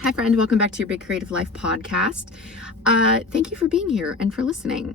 Hi, friend. Welcome back to your Big Creative Life podcast. Thank you for being here and for listening.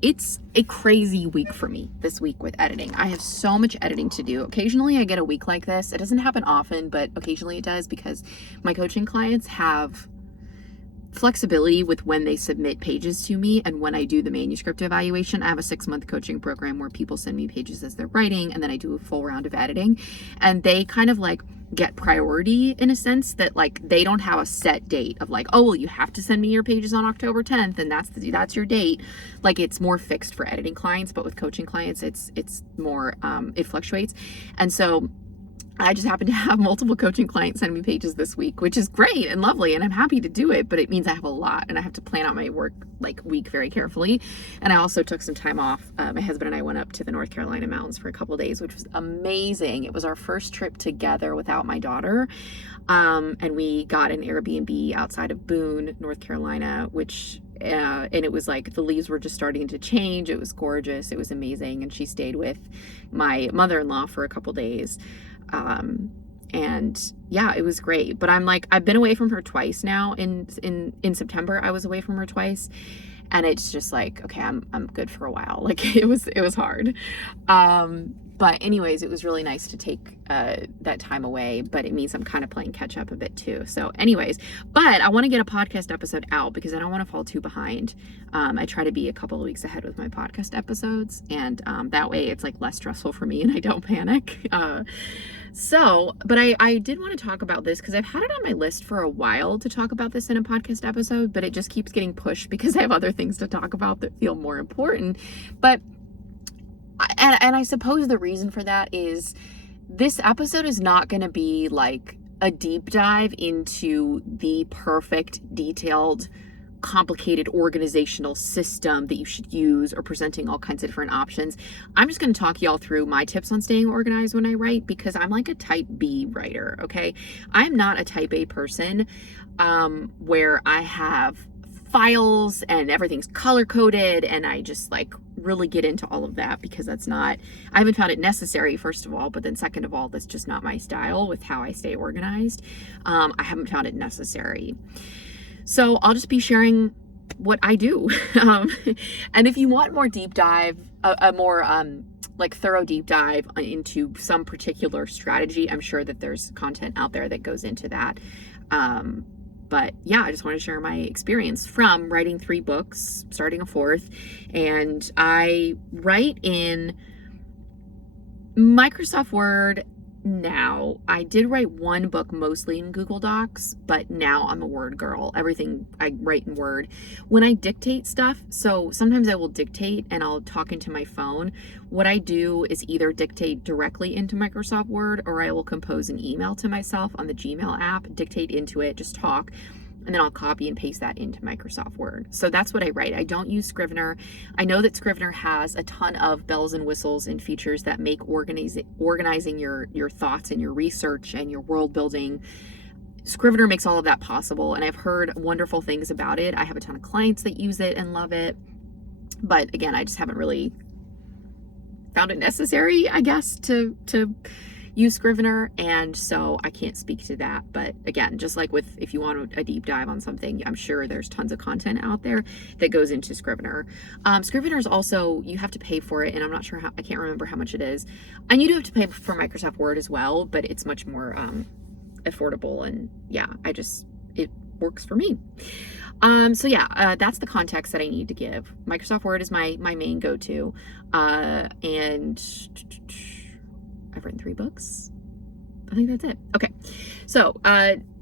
It's a crazy week for me this week with editing. I have so much editing to do. Occasionally I get a week like this. It doesn't happen often, but occasionally it does because my coaching clients have flexibility with when they submit pages to me and when I do the manuscript evaluation. I have a 6-month coaching program where people send me pages as they're writing, and then I do a full round of editing, and they kind of like get priority in a sense that like they don't have a set date of like, oh well, you have to send me your pages on October 10th and that's your date. Like it's more fixed for editing clients, but with coaching clients it's more it fluctuates. And so I just happen to have multiple coaching clients send me pages this week, which is great and lovely, and I'm happy to do it, but it means I have a lot and I have to plan out my work week very carefully. And I also took some time off. My husband and I went up to the North Carolina mountains for a couple of days, which was amazing. It was our first trip together without my daughter. And we got an Airbnb outside of Boone, North Carolina, which and it was like the leaves were just starting to change. It was gorgeous. It was amazing. And she stayed with my mother-in-law for a couple days. And yeah, it was great. But I've been away from her twice now. In September, I was away from her twice. And it's just like, okay, I'm good for a while. Like it was hard. But anyways, it was really nice to take that time away, but it means I'm kind of playing catch up a bit too. So anyways, but I want to get a podcast episode out because I don't want to fall too behind. I try to be a couple of weeks ahead with my podcast episodes, and that way it's like less stressful for me and I don't panic. But I did want to talk about this because I've had it on my list for a while to talk about this in a podcast episode, but it just keeps getting pushed because I have other things to talk about that feel more important. But I suppose the reason for that is this episode is not going to be like a deep dive into the perfect, detailed, complicated organizational system that you should use or presenting all kinds of different options. I'm just going to talk y'all through my tips on staying organized when I write because I'm like a type B writer, okay? I'm not a type A person where I have files and everything's color coded and I just like really get into all of that because I haven't found it necessary, first of all, but then second of all, that's just not my style with how I stay organized. I haven't found it necessary. So I'll just be sharing what I do. And if you want more deep dive, a more thorough deep dive into some particular strategy, I'm sure that there's content out there that goes into that. But yeah, I just want to share my experience from writing 3 books, starting a 4th. And I write in Microsoft Word now. I did write 1 book mostly in Google Docs, but now I'm a Word girl. Everything I write in Word. When I dictate stuff, so sometimes I will dictate and I'll talk into my phone. What I do is either dictate directly into Microsoft Word or I will compose an email to myself on the Gmail app, dictate into it, just talk, and then I'll copy and paste that into Microsoft Word. So that's what I write. I don't use Scrivener. I know that Scrivener has a ton of bells and whistles and features that make organizing your thoughts and your research and your world building. Scrivener makes all of that possible, and I've heard wonderful things about it. I have a ton of clients that use it and love it. But again, I just haven't really found it necessary, I guess, to use Scrivener, and so I can't speak to that. But again, just like with if you want a deep dive on something, I'm sure there's tons of content out there that goes into Scrivener. Scrivener is also, you have to pay for it, and I'm not sure I can't remember how much it is. And you do have to pay for Microsoft Word as well, but it's much more affordable, and yeah, it works for me. So yeah, that's the context that I need to give. Microsoft Word is my main go-to, and I've written 3 books. I think that's it. Okay. So,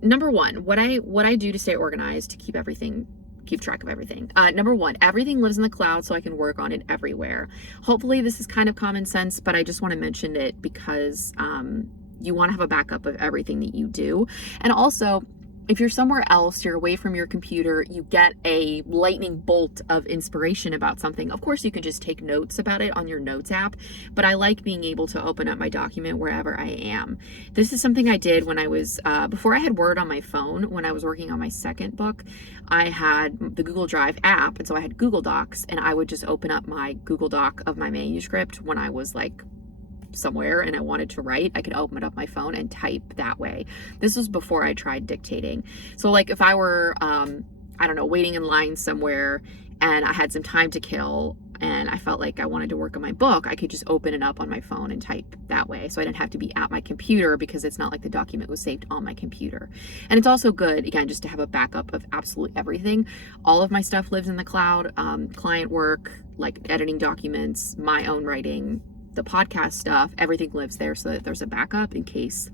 number 1, what I do to stay organized, to keep track of everything. Number 1, everything lives in the cloud so I can work on it everywhere. Hopefully this is kind of common sense, but I just want to mention it because, you want to have a backup of everything that you do. And also, if you're somewhere else, you're away from your computer, you get a lightning bolt of inspiration about something. Of course, you can just take notes about it on your notes app, but I like being able to open up my document wherever I am. This is something I did when I was, before I had Word on my phone, when I was working on my 2nd book, I had the Google Drive app, and so I had Google Docs, and I would just open up my Google Doc of my manuscript when I was like somewhere and I wanted to write, I could open it up my phone and type that way. This was before I tried dictating. So like if I were, I don't know, waiting in line somewhere and I had some time to kill and I felt like I wanted to work on my book, I could just open it up on my phone and type that way. So I didn't have to be at my computer because it's not like the document was saved on my computer. And it's also good, again, just to have a backup of absolutely everything. All of my stuff lives in the cloud, client work, like editing documents, my own writing, the podcast stuff, everything lives there so that there's a backup in case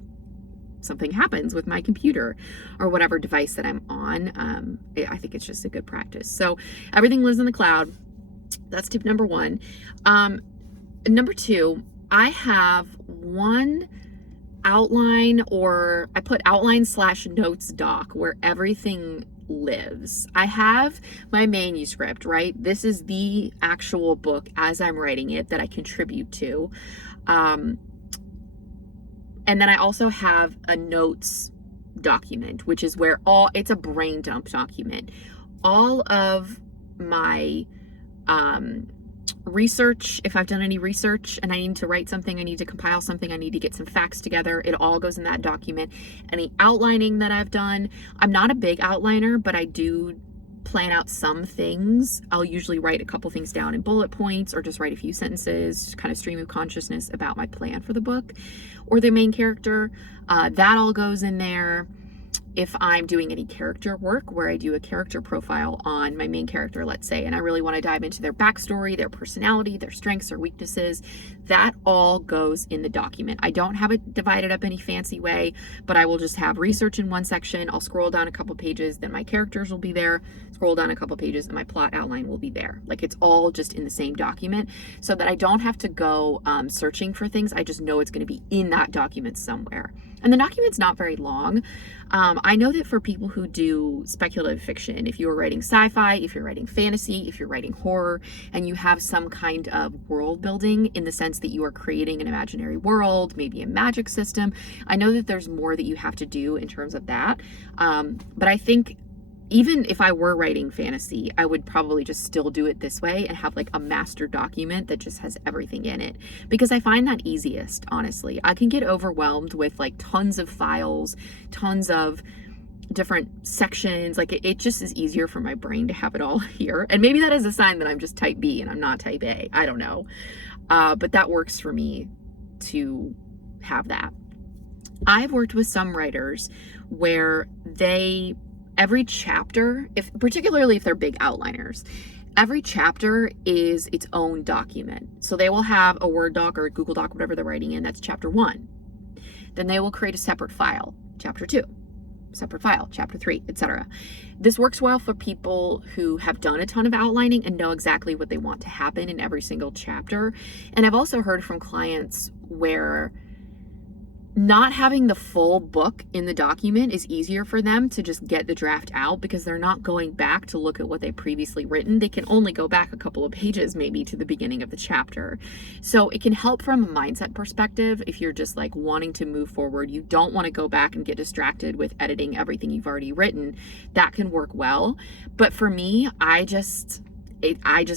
something happens with my computer or whatever device that I'm on. I think it's just a good practice. So everything lives in the cloud. That's tip number one. Number two, I have one outline, or I put outline/notes doc where everything lives. I have my manuscript, right? This is the actual book as I'm writing it that I contribute to. And then I also have a notes document, which is where it's a brain dump document. All of my research, if I've done any research and I need to write something, I need to compile something, I need to get some facts together, it all goes in that document. Any outlining that I've done, I'm not a big outliner, but I do plan out some things. I'll usually write a couple things down in bullet points or just write a few sentences, kind of stream of consciousness about my plan for the book or the main character. That all goes in there. If I'm doing any character work where I do a character profile on my main character, let's say, and I really want to dive into their backstory, their personality, their strengths or weaknesses, that all goes in the document. I don't have it divided up any fancy way, but I will just have research in one section. I'll scroll down a couple pages, then my characters will be there, scroll down a couple pages, and my plot outline will be there. Like it's all just in the same document so that I don't have to go searching for things. I just know it's going to be in that document somewhere. And the document's not very long. I know that for people who do speculative fiction, if you're writing sci-fi, if you're writing fantasy, if you're writing horror, and you have some kind of world building in the sense that you are creating an imaginary world, maybe a magic system, I know that there's more that you have to do in terms of that. But I think even if I were writing fantasy, I would probably just still do it this way and have like a master document that just has everything in it, because I find that easiest, honestly. I can get overwhelmed with like tons of files, tons of different sections. Like it just is easier for my brain to have it all here. And maybe that is a sign that I'm just type B and I'm not type A. I don't know. But that works for me to have that. I've worked with some writers where every chapter, particularly if they're big outliners, every chapter is its own document. So they will have a Word doc or a Google Doc, whatever they're writing in, that's chapter 1. Then they will create a separate file, chapter 2, separate file, chapter 3, etc. This works well for people who have done a ton of outlining and know exactly what they want to happen in every single chapter. And I've also heard from clients where not having the full book in the document is easier for them to just get the draft out because they're not going back to look at what they previously written. They can only go back a couple of pages maybe to the beginning of the chapter. So it can help from a mindset perspective if you're just like wanting to move forward. You don't want to go back and get distracted with editing everything you've already written. That can work well. But for me, I just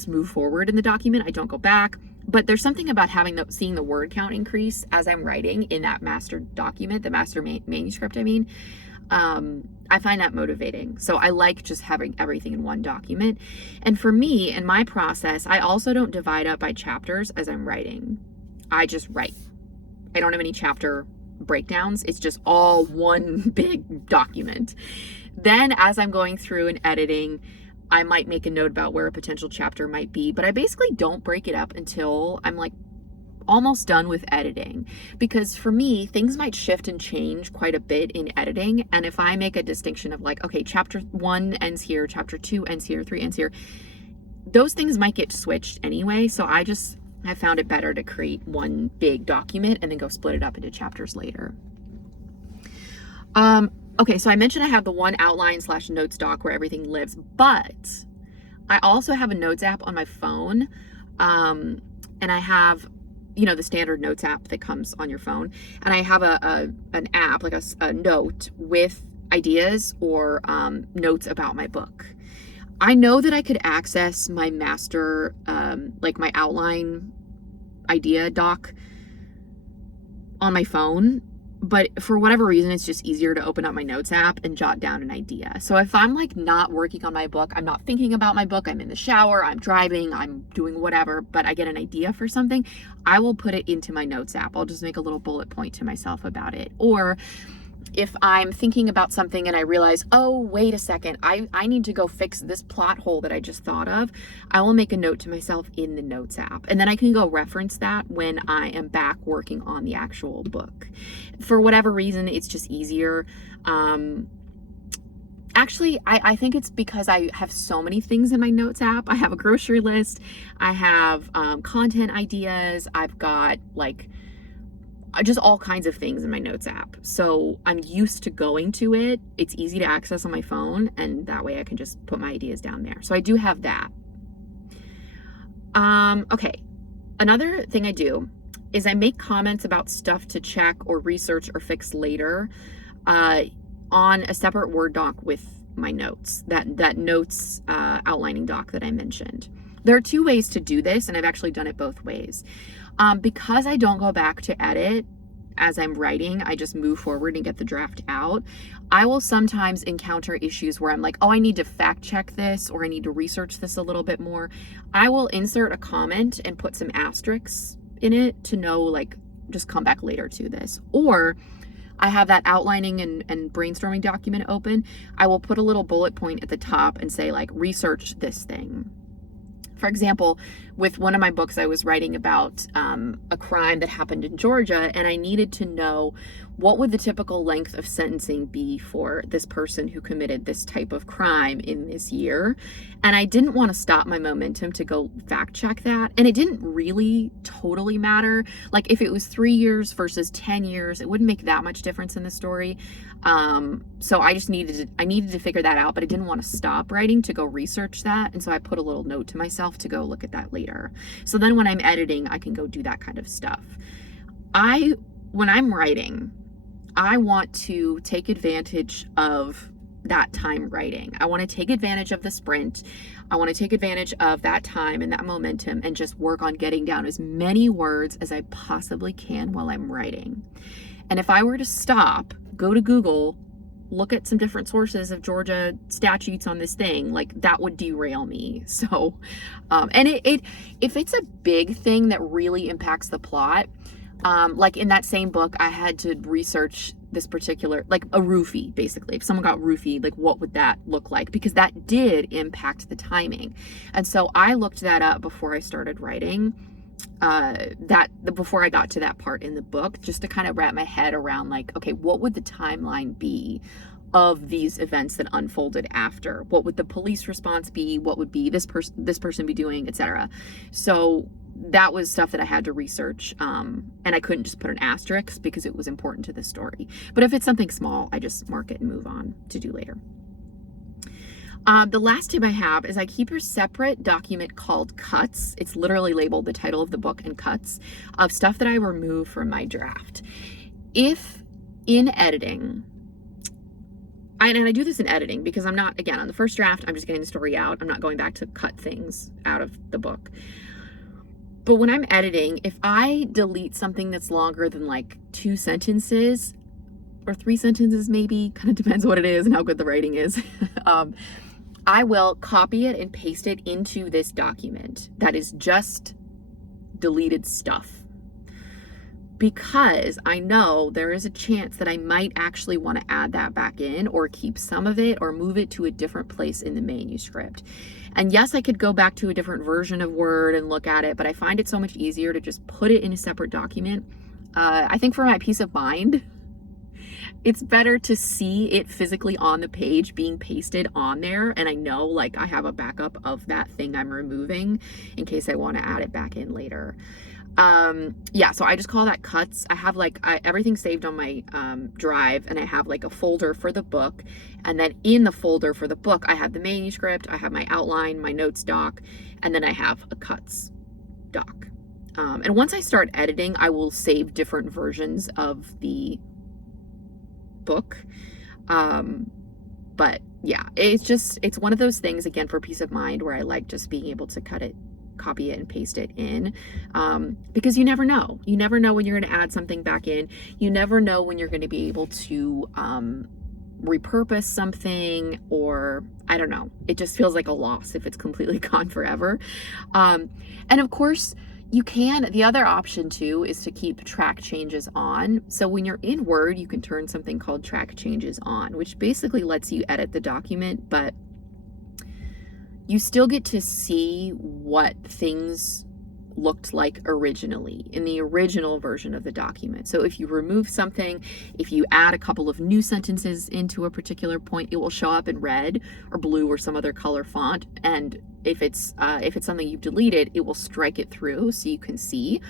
move forward in the document. I don't go back. But there's something about seeing the word count increase as I'm writing in that master document, the master manuscript, I mean. I find that motivating. So I like just having everything in one document. And for me, in my process, I also don't divide up by chapters as I'm writing. I just write. I don't have any chapter breakdowns. It's just all one big document. Then as I'm going through and editing, I might make a note about where a potential chapter might be, but I basically don't break it up until I'm like almost done with editing. Because for me, things might shift and change quite a bit in editing. And if I make a distinction of like, okay, chapter 1 ends here, chapter 2 ends here, 3 ends here, those things might get switched anyway. So I found it better to create one big document and then go split it up into chapters later. Okay, so I mentioned I have the one outline/notes doc where everything lives, but I also have a notes app on my phone. And I have, the standard notes app that comes on your phone. And I have an app, like a note with ideas or notes about my book. I know that I could access my master, like my outline idea doc on my phone, but for whatever reason, it's just easier to open up my notes app and jot down an idea. So if I'm like not working on my book, I'm not thinking about my book, I'm in the shower, I'm driving, I'm doing whatever, but I get an idea for something, I will put it into my notes app. I'll just make a little bullet point to myself about it. Or if I'm thinking about something and I realize, oh, wait a second, I need to go fix this plot hole that I just thought of, I will make a note to myself in the notes app. And then I can go reference that when I am back working on the actual book. For whatever reason, it's just easier. Actually, I think it's because I have so many things in my notes app. I have a grocery list. I have content ideas. I've got like just all kinds of things in my notes app. So I'm used to going to it. It's easy to access on my phone, and that way I can just put my ideas down there. So I do have that. Okay. Another thing I do is I make comments about stuff to check or research or fix later on a separate Word doc with my notes, that notes outlining doc that I mentioned. There are two ways to do this, and I've actually done it both ways. Because I don't go back to edit as I'm writing, I just move forward and get the draft out. I will sometimes encounter issues where I'm like, oh, I need to fact check this, or I need to research this a little bit more. I will insert a comment and put some asterisks in it to know, like, just come back later to this. Or I have that outlining and brainstorming document open. I will put a little bullet point at the top and say, like, research this thing. For example, with one of my books, I was writing about a crime that happened in Georgia, and I needed to know what would the typical length of sentencing be for this person who committed this type of crime in this year. And I didn't want to stop my momentum to go fact check that. And it didn't really totally matter. Like if it was 3 years versus 10 years, it wouldn't make that much difference in the story. So I just needed to figure that out, but I didn't want to stop writing to go research that. And so I put a little note to myself to go look at that later. So then when I'm editing, I can go do that kind of stuff. When I'm writing, I want to take advantage of that time writing. I want to take advantage of the sprint. I want to take advantage of that time and that momentum and just work on getting down as many words as I possibly can while I'm writing. And if I were to stop, go to Google, look at some different sources of Georgia statutes on this thing, like that would derail me. So, and if it's a big thing that really impacts the plot, like in that same book, I had to research this particular, like a roofie, basically. If someone got roofied, like what would that look like? Because that did impact the timing. And so I looked that up before I started writing, before I got to that part in the book, just to kind of wrap my head around like, okay, what would the timeline be of these events that unfolded after? What would the police response be? What would be this person be doing, etc. So that was stuff that I had to research, and I couldn't just put an asterisk because it was important to the story. But if it's something small, I just mark it and move on to do later. The last tip I have is I keep a separate document called cuts. It's literally labeled the title of the book and cuts of stuff that I remove from my draft. If in editing, and I do this in editing because I'm not, again, on the first draft, I'm just getting the story out. I'm not going back to cut things out of the book. But when I'm editing, if I delete something that's longer than like 2 sentences or 3 sentences, maybe, kind of depends what it is and how good the writing is, I will copy it and paste it into this document that is just deleted stuff. Because I know there is a chance that I might actually want to add that back in or keep some of it or move it to a different place in the manuscript. And yes, I could go back to a different version of Word and look at it, but I find it so much easier to just put it in a separate document. I think for my peace of mind, it's better to see it physically on the page being pasted on there. And I know like I have a backup of that thing I'm removing in case I want to add it back in later. Yeah, so I just call that cuts. I have like everything saved on my drive, and I have like a folder for the book, and then in the folder for the book I have the manuscript, I have my outline, my notes doc, and then I have a cuts doc. And once I start editing, I will save different versions of the book. But yeah, it's one of those things, again, for peace of mind, where I like just being able to cut it copy it and paste it in, because you never know. You never know when you're going to add something back in. You never know when you're going to be able to repurpose something, or I don't know. It just feels like a loss if it's completely gone forever. And of course, the other option too is to keep track changes on. So when you're in Word, you can turn something called track changes on, which basically lets you edit the document, but you still get to see what things looked like originally in the original version of the document. So if you remove something, if you add a couple of new sentences into a particular point, it will show up in red or blue or some other color font. And if it's something you've deleted, it will strike it through so you can see.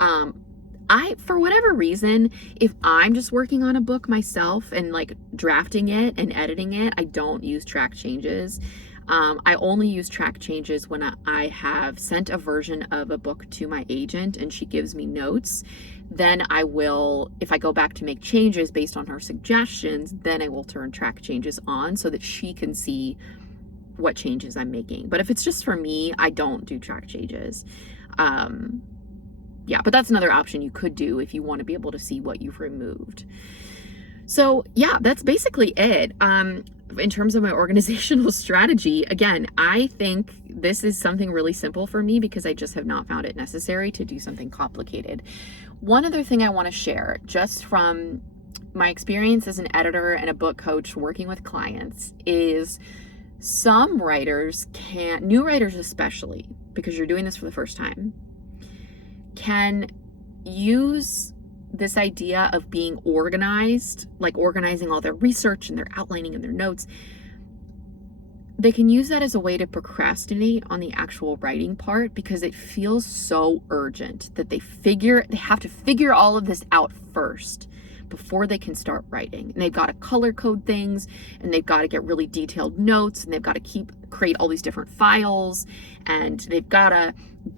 For whatever reason, if I'm just working on a book myself and like drafting it and editing it, I don't use track changes. I only use track changes when I have sent a version of a book to my agent and she gives me notes. Then I will, if I go back to make changes based on her suggestions, then I will turn track changes on so that she can see what changes I'm making. But if it's just for me, I don't do track changes. Yeah, but that's another option you could do if you want to be able to see what you've removed. So yeah, that's basically it. In terms of my organizational strategy, again, I think this is something really simple for me because I just have not found it necessary to do something complicated. One other thing I want to share, just from my experience as an editor and a book coach working with clients, is some writers new writers especially, because you're doing this for the first time, can use this idea of being organized, like organizing all their research and their outlining and their notes. They can use that as a way to procrastinate on the actual writing part because it feels so urgent that they have to figure all of this out first before they can start writing. And they've got to color code things, and they've got to get really detailed notes, and they've got to create all these different files, and they've got to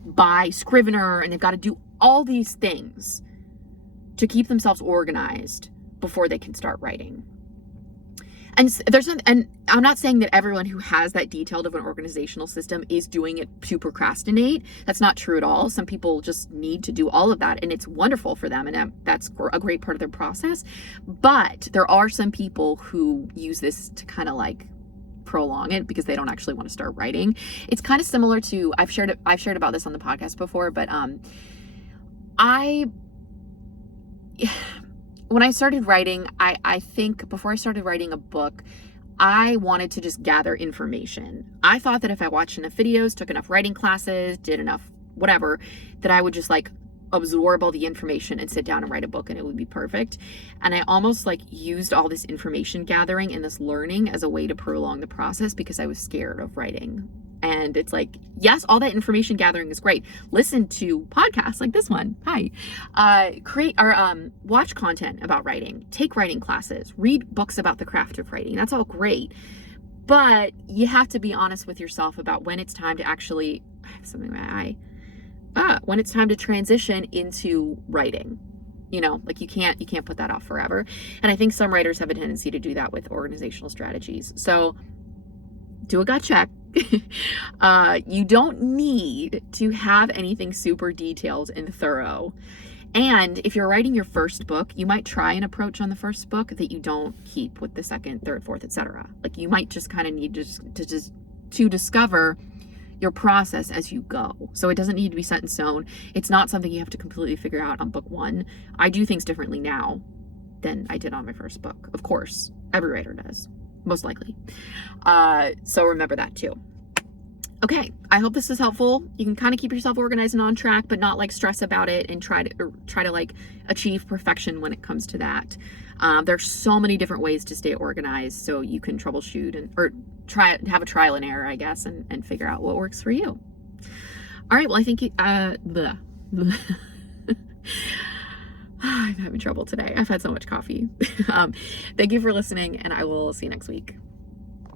buy Scrivener, and they've got to do all these things to keep themselves organized before they can start writing. And I'm not saying that everyone who has that detailed of an organizational system is doing it to procrastinate. That's not true at all. Some people just need to do all of that, and it's wonderful for them, and that's a great part of their process. But there are some people who use this to kind of like prolong it because they don't actually want to start writing. It's kind of similar to, I've shared about this on the podcast before, but when I started writing, I think before I started writing a book, I wanted to just gather information. I thought that if I watched enough videos, took enough writing classes, did enough whatever, that I would just like absorb all the information and sit down and write a book and it would be perfect. And I almost like used all this information gathering and this learning as a way to prolong the process because I was scared of writing. And it's like, yes, all that information gathering is great. Listen to podcasts like this one. Hi. Watch content about writing, take writing classes, read books about the craft of writing. That's all great. But you have to be honest with yourself about when it's time to actually, I have something in my eye. When it's time to transition into writing. You know, like you can't put that off forever. And I think some writers have a tendency to do that with organizational strategies. So do a gut check. You don't need to have anything super detailed and thorough. And if you're writing your first book, you might try an approach on the first book that you don't keep with the second, third, fourth, etc. Like you might just kind of need to discover your process as you go. So it doesn't need to be set in stone. It's not something you have to completely figure out on book one. I do things differently now than I did on my first book. Of course, every writer does, most likely. So remember that too. Okay, I hope this is helpful. You can kind of keep yourself organized and on track, but not like stress about it and try to like achieve perfection when it comes to that. There's so many different ways to stay organized, so you can troubleshoot or have a trial and error, I guess, and figure out what works for you. All right, well, I think I'm having trouble today. I've had so much coffee. Thank you for listening, and I will see you next week.